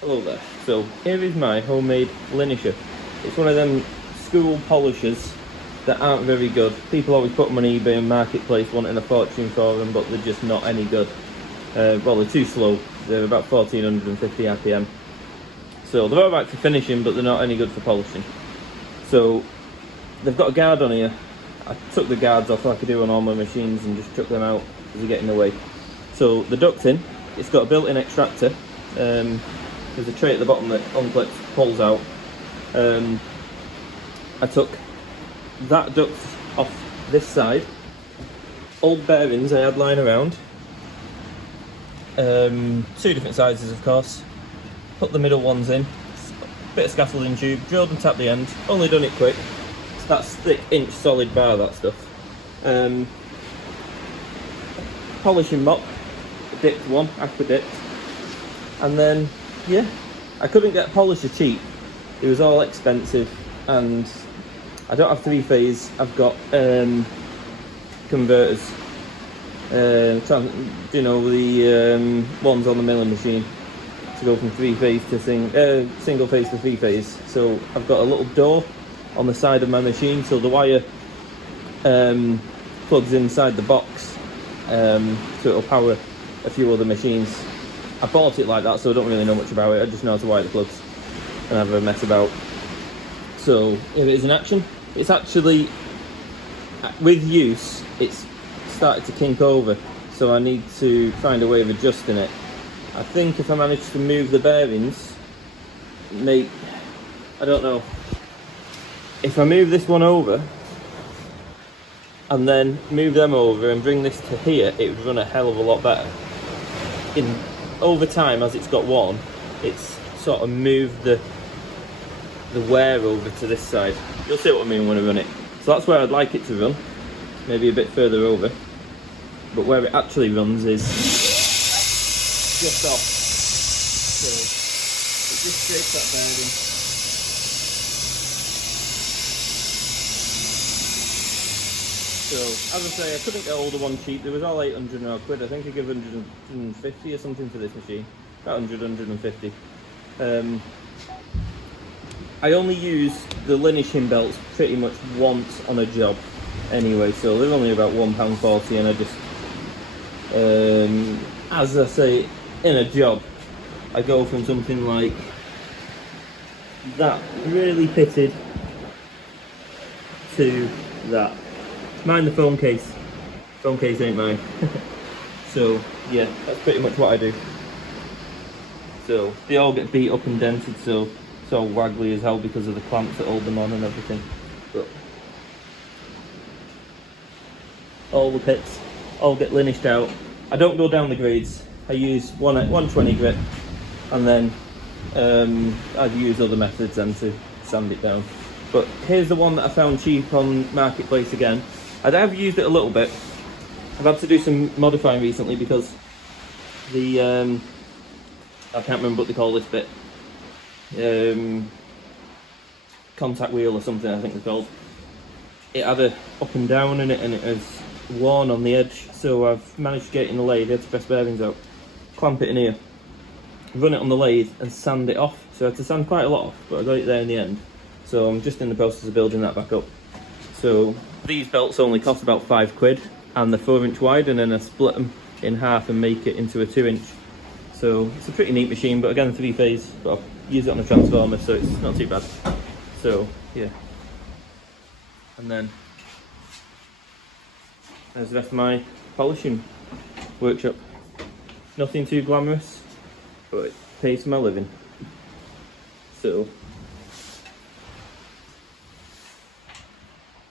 Hello there. So here is my homemade linisher. It's one of them school polishers that aren't very good. People always put them on eBay and Marketplace wanting a fortune for them, but they're just not any good. Well, they're too slow. They're about 1450 RPM. So they're alright for finishing, but they're not any good for polishing. So they've got a guard on here. I took the guards off like I do on all my machines and just chuck them out as they get in the way. So the ducting, it's got a built-in extractor. There's a tray at the bottom that unclips, pulls out. I took that duct off this side. Old bearings I had lying around. Two different sizes, of course. Put the middle ones in. Bit of scaffolding tube, drilled and tapped the end. Only done it quick. That's thick inch solid bar, that stuff. Polishing mop, dipped one, aqua dipped. And then, yeah, I couldn't get a polisher cheap. It was all expensive, and I don't have 3-phase. I've got converters. You know, the ones on the milling machine to go from 3-phase to single phase to 3-phase. So I've got a little door on the side of my machine, so the wire plugs inside the box, so it'll power a few other machines. I bought it like that, so I don't really know much about it. I just know how to wire the plugs and have a mess about. So here it is in action. It's actually, with use, it's started to kink over, so I need to find a way of adjusting it. I think if I manage to move the bearings, I don't know. If I move this one over and then move them over and bring this to here, it would run a hell of a lot better. Over time, as it's got worn, it's sort of moved the wear over to this side. You'll see what I mean when I run it. So that's where I'd like it to run, maybe a bit further over. But where it actually runs is just off. So it just scrapes that bearing. So, as I say, I couldn't get hold of one cheap. They was all 800 odd quid. I think I give 150 or something for this machine. About 150. I only use the linishing belts pretty much once on a job anyway, so they're only about £1.40, and I just, as I say, in a job, I go from something like that, really pitted, to that. Mind the phone case. Phone case ain't mine. So yeah, that's pretty much what I do. So they all get beat up and dented, so it's all waggly as hell because of the clamps that hold them on and everything. But all the pits all get linished out. I don't go down the grades. I use 120 grit, and then I'd use other methods then to sand it down. But here's the one that I found cheap on Marketplace again. I have used it a little bit. I've had to do some modifying recently because the I can't remember what they call this bit, contact wheel or something I think it's called. It had a up and down in it, and it was worn on the edge, so I've managed to get it in the lathe. I had to press bearings out, clamp it in here, run it on the lathe and sand it off. So I had to sand quite a lot off, but I got it there in the end. So I'm just in the process of building that back up. So these belts only cost about £5, and they're 4-inch wide, and then I split them in half and make it into a 2-inch. So it's a pretty neat machine, but again 3-phase, but I'll use it on a transformer, so it's not too bad. So yeah, and then there's the rest of my polishing workshop. Nothing too glamorous, but it pays for my living. So